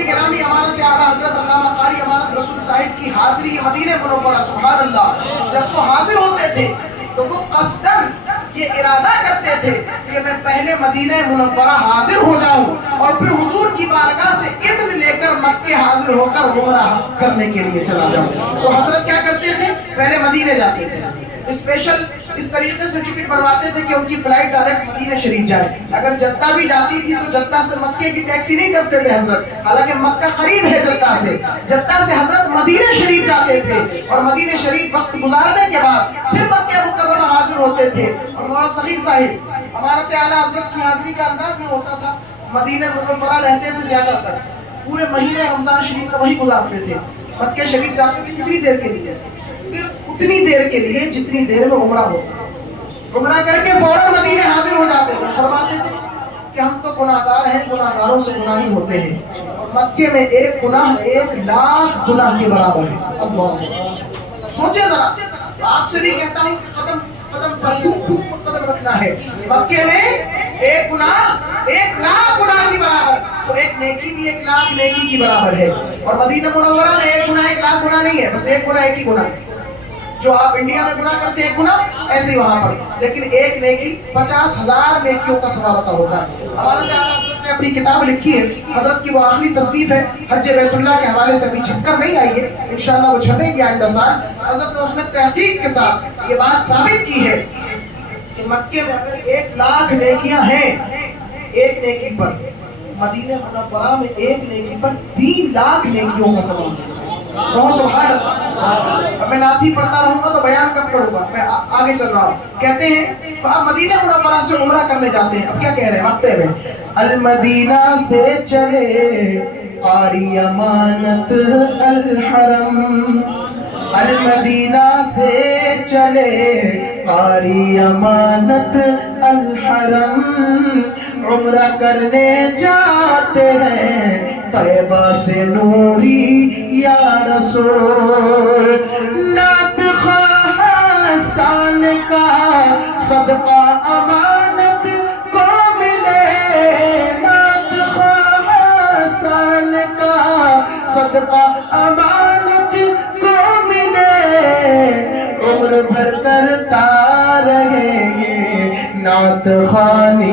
حاضری گرامی، امانت اعلیٰ حضرت علامہ قاری امانت رسول صاحب کی حاضری مدینہ منورہ، سبحان اللہ، جب وہ حاضر ہوتے تھے تو وہ قصداً یہ ارادہ کرتے تھے کہ میں پہلے مدینہ منورہ حاضر ہو جاؤں اور پھر حضور کی بارگاہ سے اذن لے کر مکے حاضر ہو کر عمرہ کرنے کے لیے چلا جاؤں۔ تو حضرت کیا کرتے تھے؟ پہلے مدینہ جاتے تھے، اسپیشل اس طریقے سے ٹکٹ بنواتے تھے کہ ان کی فلائٹ ڈائریکٹ مدینہ شریف جائے۔ اگر جدہ بھی جاتی تھی تو جدہ سے مکے کی ٹیکسی نہیں کرتے تھے حضرت، حالانکہ مکہ قریب ہے جدہ سے حضرت مدینہ شریف جاتے تھے، اور مدینہ شریف وقت گزارنے کے بعد پھر مکہ مکرمہ حاضر ہوتے تھے۔ اور مولانا صغیر صاحب امانت اعلیٰ حضرت کی حاضری کا انداز یہ ہوتا تھا، مدینہ منورہ رہتے تھے زیادہ تر، پورے مہینے رمضان شریف کا وہی گزارتے تھے۔ مکہ شریف جاتے تھے کتنی دیر کے لیے؟ صرف اتنی دیر کے لیے جتنی دیر میں عمرہ ہوتا، عمرہ کر کے فوراً مدینے حاضر ہو جاتے تھے۔ فرماتے تھے کہ ہم تو گناہگار ہیں، گناہگاروں سے گناہی ہوتے ہیں، اور مکے میں ایک گناہ 1,00,000 گناہ کے برابر ہے۔ اللہ سوچے ذرا، آپ سے بھی کہتا ہوں کہ قدم قدم پر خوب قدم رکھنا ہے۔ مکے میں ایک گناہ 1,00,000 گناہ کی برابر، تو ایک نیکی بھی 1,00,000 نیکی کی برابر ہے۔ اور مدینہ منورہ میں ایک گناہ 1,00,000 گناہ نہیں ہے، بس ایک گناہ ایک ہی گناہ ہے۔ جو آپ انڈیا میں گناہ کرتے ہیں گناہ، ایسے ہی وہاں پر، لیکن ایک نیکی 50,000 نیکیوں کا ثواب عطا ہوتا ہے۔ ہمارے تعالیٰ حضرت نے اپنی کتاب لکھی ہے، حضرت کی وہ آخری تصنیف ہے حج بیت اللہ کے حوالے سے، ابھی چھپ کر نہیں آئی ہے، انشاءاللہ وہ چھپے گی آئندہ سال۔ حضرت نے اس میں تحقیق کے ساتھ یہ بات ثابت کی ہے کہ مکے میں اگر 1,00,000 نیکیاں ہیں ایک نیکی پر، مدینہ منورہ میں ایک نیکی پر 3,00,000 نیکیوں کا ثواب ہے۔ سبحان اللہ۔ اب میں نعت ہی پڑھتا رہوں گا تو بیان کب کروں گا، میں آگے چل رہا ہوں۔ کہتے ہیں تو آپ مدینہ منورہ سے عمرہ کرنے جاتے ہیں، اب کیا کہہ رہے ہیں مکتے میں؟ المدینہ سے چلے قاری امانت الحرم، المدینہ سے چلے قاری امانت الحرم، عمرہ کرنے جاتے ہیں طیبہ سے نوری یا رسول، نعت خواہ حسان کا صدقہ امانت کو ملے، نعت خواہ حسان کا صدقہ امانت کو ملے، عمر بھر کرتا رہے گے نعت خوانی۔